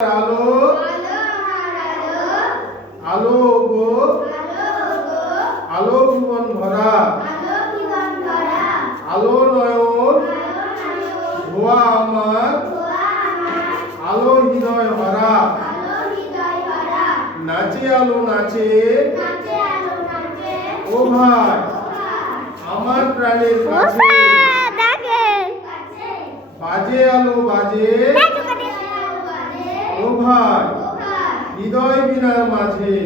আলো আলো গো আলো ভুবন ভরা আলো নয়ন ধোয়া আমার আলো হৃদয় ভরা নাচে আলো নাচে ও ভাই আমার প্রাণের কাছে বাজে আলো বাজে ও ভাই হৃদয় বীণার মাঝে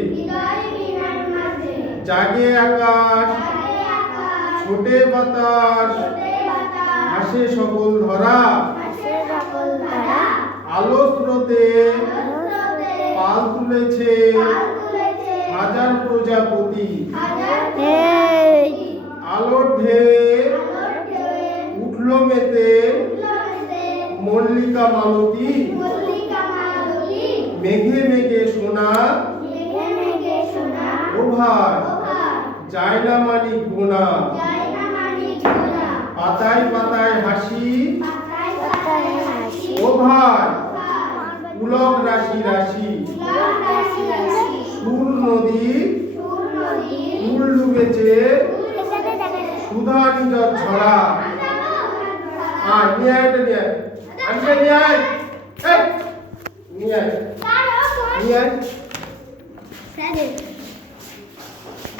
জাগে আকাশ ছোটে বাতাস হাসে সকল ধরা আলো স্রোতে পাল তুলেছে হাজার প্রজাপতি আলোর ঢেউ উঠলো মেতে মল্লিকা মালতী মেঘে মেঘে সোনা ও ভাই যায় না মানিক গোনা পাতায় পাতায় হাসি ও ভাই পুলক রাশি রাশি সুর নদী ফুল ডুবেছে সুধা নিজর ছড়া আর নিয়ে আয় নিয়ে আয় নিয়ে আয় নিয়ে আয়